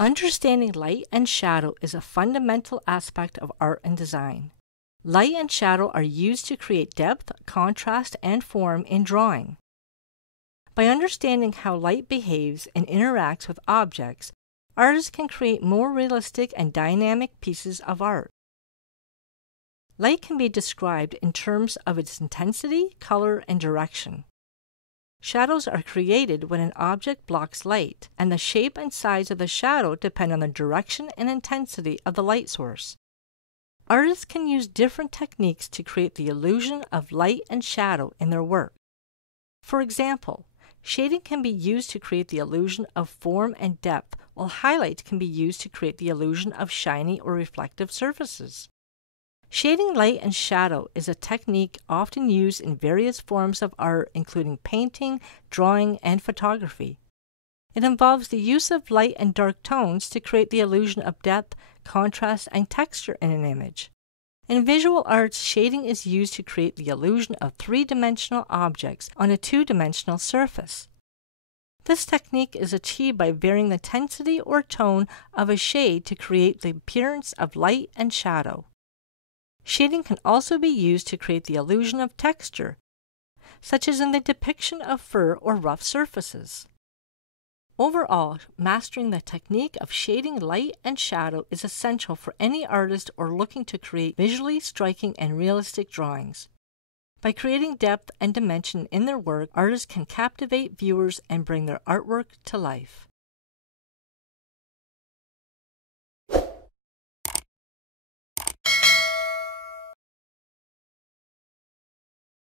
Understanding light and shadow is a fundamental aspect of art and design. Light and shadow are used to create depth, contrast, and form in drawing. By understanding how light behaves and interacts with objects, artists can create more realistic and dynamic pieces of art. Light can be described in terms of its intensity, color, and direction. Shadows are created when an object blocks light, and the shape and size of the shadow depend on the direction and intensity of the light source. Artists can use different techniques to create the illusion of light and shadow in their work. For example, shading can be used to create the illusion of form and depth, while highlight can be used to create the illusion of shiny or reflective surfaces. Shading light and shadow is a technique often used in various forms of art, including painting, drawing, and photography. It involves the use of light and dark tones to create the illusion of depth, contrast, and texture in an image. In visual arts, shading is used to create the illusion of three-dimensional objects on a two-dimensional surface. This technique is achieved by varying the intensity or tone of a shade to create the appearance of light and shadow. Shading can also be used to create the illusion of texture, such as in the depiction of fur or rough surfaces. Overall, mastering the technique of shading light and shadow is essential for any artist or looking to create visually striking and realistic drawings. By creating depth and dimension in their work, artists can captivate viewers and bring their artwork to life.